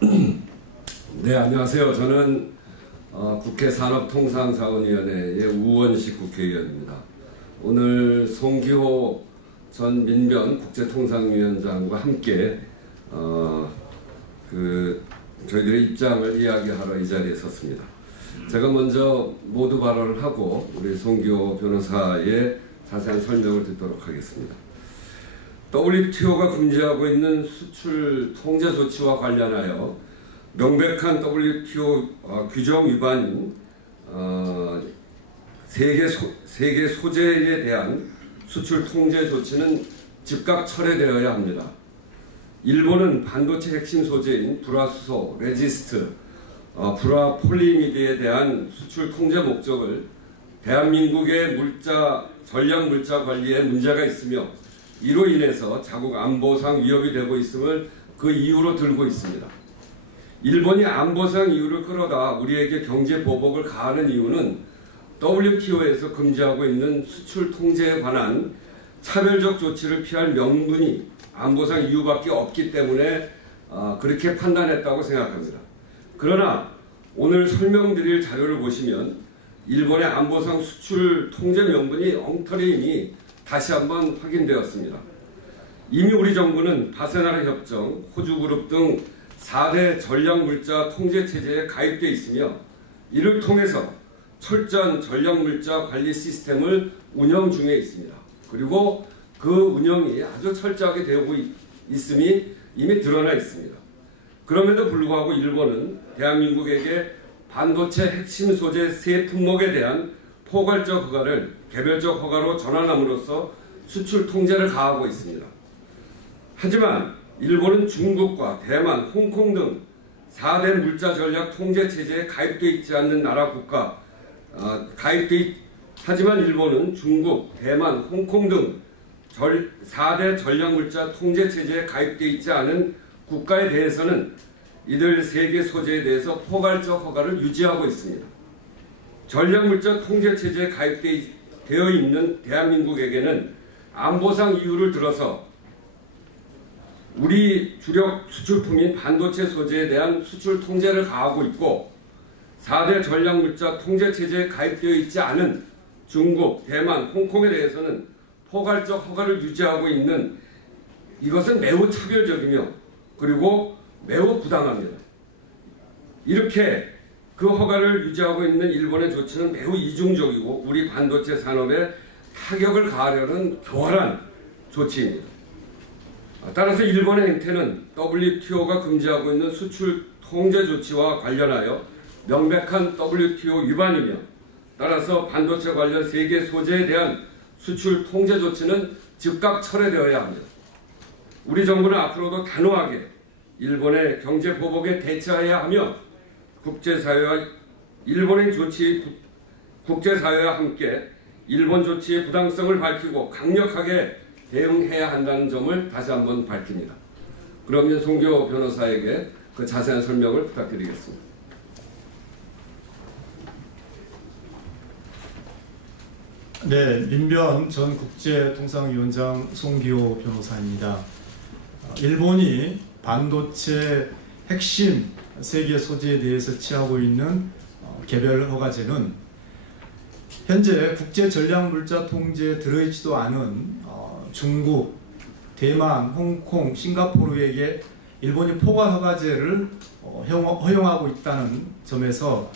네, 안녕하세요. 저는 국회 산업통상자원위원회의 우원식 국회의원입니다. 오늘 송기호 전 민변 국제통상위원장과 함께 저희들의 입장을 이야기하러 이 자리에 섰습니다. 제가 먼저 모두 발언을 하고 우리 송기호 변호사의 자세한 설명을 듣도록 하겠습니다. WTO가 금지하고 있는 수출 통제 조치와 관련하여 명백한 WTO 규정 위반인 세계 소재에 대한 수출 통제 조치는 즉각 철회되어야 합니다. 일본은 반도체 핵심 소재인 불화수소, 레지스트, 불화폴리미드에 대한 수출 통제 목적을 대한민국의 전략 물자 관리에 문제가 있으며 이로 인해서 자국 안보상 위협이 되고 있음을 그 이유로 들고 있습니다. 일본이 안보상 이유를 끌어다 우리에게 경제 보복을 가하는 이유는 WTO에서 금지하고 있는 수출 통제에 관한 차별적 조치를 피할 명분이 안보상 이유밖에 없기 때문에 그렇게 판단했다고 생각합니다. 그러나 오늘 설명드릴 자료를 보시면 일본의 안보상 수출 통제 명분이 엉터리임이 다시 한번 확인되었습니다. 이미 우리 정부는 바세나르 협정, 호주그룹 등 4대 전략물자 통제체제에 가입되어 있으며 이를 통해서 철저한 전략물자 관리 시스템을 운영 중에 있습니다. 그리고 그 운영이 아주 철저하게 되고 있음이 이미 드러나 있습니다. 그럼에도 불구하고 일본은 대한민국에게 반도체 핵심 소재 세 품목에 대한 포괄적 허가를 개별적 허가로 전환함으로써 수출 통제를 가하고 있습니다. 하지만 일본은 중국과 대만, 홍콩 등 4대 물자 전략 통제 체제에 가입되어 있지 않는 나라 국가, 하지만 일본은 중국, 대만, 홍콩 등 4대 전략 물자 통제 체제에 가입되어 있지 않은 국가에 대해서는 이들 세계 소재에 대해서 포괄적 허가를 유지하고 있습니다. 전략물자 통제체제에 가입되어 있는 대한민국에게는 안보상 이유를 들어서 우리 주력 수출품인 반도체 소재에 대한 수출 통제를 가하고 있고 4대 전략물자 통제체제에 가입되어 있지 않은 중국, 대만, 홍콩에 대해서는 포괄적 허가를 유지하고 있는 이것은 매우 차별적이며 그리고 매우 부당합니다. 이렇게 그 허가를 유지하고 있는 일본의 조치는 매우 이중적이고 우리 반도체 산업에 타격을 가하려는 교활한 조치입니다. 따라서 일본의 행태는 WTO가 금지하고 있는 수출 통제 조치와 관련하여 명백한 WTO 위반이며 따라서 반도체 관련 세계 소재에 대한 수출 통제 조치는 즉각 철회되어야 합니다. 우리 정부는 앞으로도 단호하게 일본의 경제 보복에 대처해야 하며 국제사회와 일본의 조치, 국제사회와 함께 일본 조치의 부당성을 밝히고 강력하게 대응해야 한다는 점을 다시 한번 밝힙니다. 그러면 송기호 변호사에게 그 자세한 설명을 부탁드리겠습니다. 네, 민변 전 국제통상위원장 송기호 변호사입니다. 일본이 반도체 핵심 세계 소재에 대해서 취하고 있는 개별 허가제는 현재 국제 전략물자 통제에 들어있지도 않은 중국, 대만, 홍콩, 싱가포르에게 일본이 포괄 허가제를 허용하고 있다는 점에서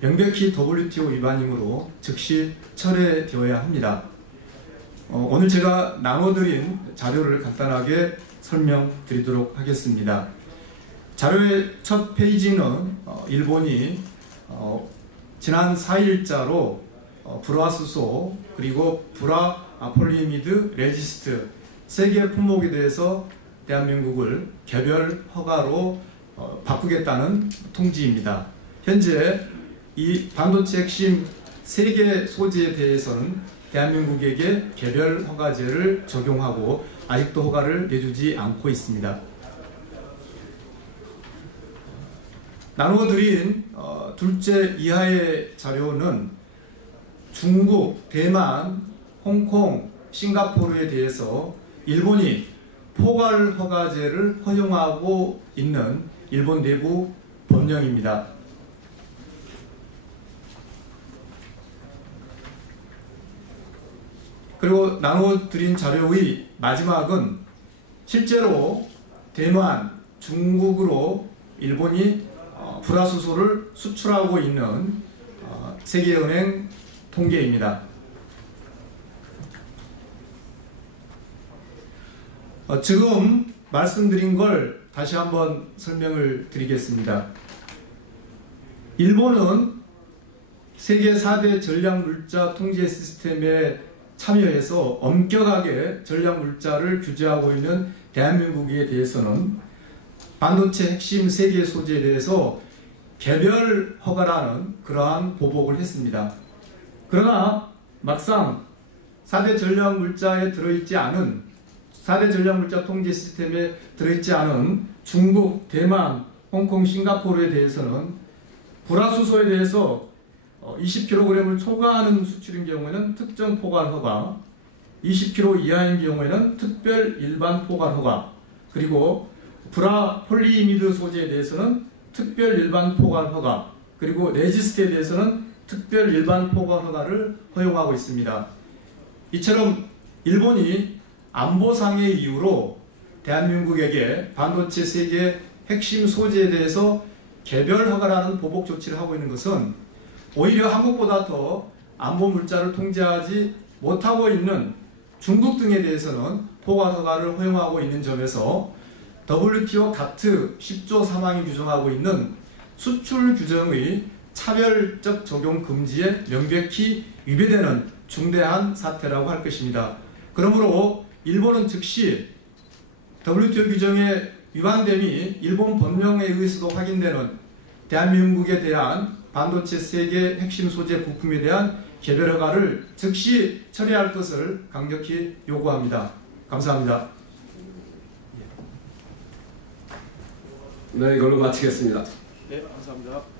명백히 WTO 위반이므로 즉시 철회되어야 합니다. 오늘 제가 나눠드린 자료를 간단하게 설명드리도록 하겠습니다. 자료의 첫 페이지는 일본이 지난 4일자로 불화수소 그리고 불화폴리미드, 레지스트 세 개의 품목에 대해서 대한민국을 개별 허가로 바꾸겠다는 통지입니다. 현재 이 반도체 핵심 세 개 소재에 대해서는 대한민국에게 개별 허가제를 적용하고 아직도 허가를 내주지 않고 있습니다. 나눠드린 둘째 이하의 자료는 중국, 대만, 홍콩, 싱가포르에 대해서 일본이 포괄 허가제를 허용하고 있는 일본 내부 법령입니다. 그리고 나눠드린 자료의 마지막은 실제로 대만, 중국으로 일본이 불화수소를 수출하고 있는 세계은행 통계입니다. 지금 말씀드린 걸 다시 한번 설명을 드리겠습니다. 일본은 세계 4대 전략물자 통제 시스템에 참여해서 엄격하게 전략물자를 규제하고 있는 대한민국에 대해서는 반도체 핵심 3개 소재에 대해서 개별 허가라는 그러한 보복을 했습니다. 그러나 막상 4대 전략물자에 들어있지 않은 4대 전략물자 통제 시스템에 들어있지 않은 중국, 대만, 홍콩, 싱가포르에 대해서는 불화수소에 대해서 20kg을 초과하는 수출인 경우에는 특정 포괄 허가, 20kg 이하인 경우에는 특별 일반 포괄 허가, 그리고 불화폴리이미드 소재에 대해서는 특별 일반 포괄 허가, 그리고 레지스트에 대해서는 특별 일반 포괄 허가를 허용하고 있습니다. 이처럼 일본이 안보상의 이유로 대한민국에게 반도체 세계 핵심 소재에 대해서 개별 허가라는 보복 조치를 하고 있는 것은 오히려 한국보다 더 안보 물자를 통제하지 못하고 있는 중국 등에 대해서는 포괄 허가를 허용하고 있는 점에서 WTO 가트 10조 3항이 규정하고 있는 수출 규정의 차별적 적용 금지에 명백히 위배되는 중대한 사태라고 할 것입니다. 그러므로 일본은 즉시 WTO 규정에 위반됨이 일본 법령에 의해서도 확인되는 대한민국에 대한 반도체 세계 핵심 소재 부품에 대한 개별 허가를 즉시 처리할 것을 강력히 요구합니다. 감사합니다. 네, 이걸로 마치겠습니다. 네, 감사합니다.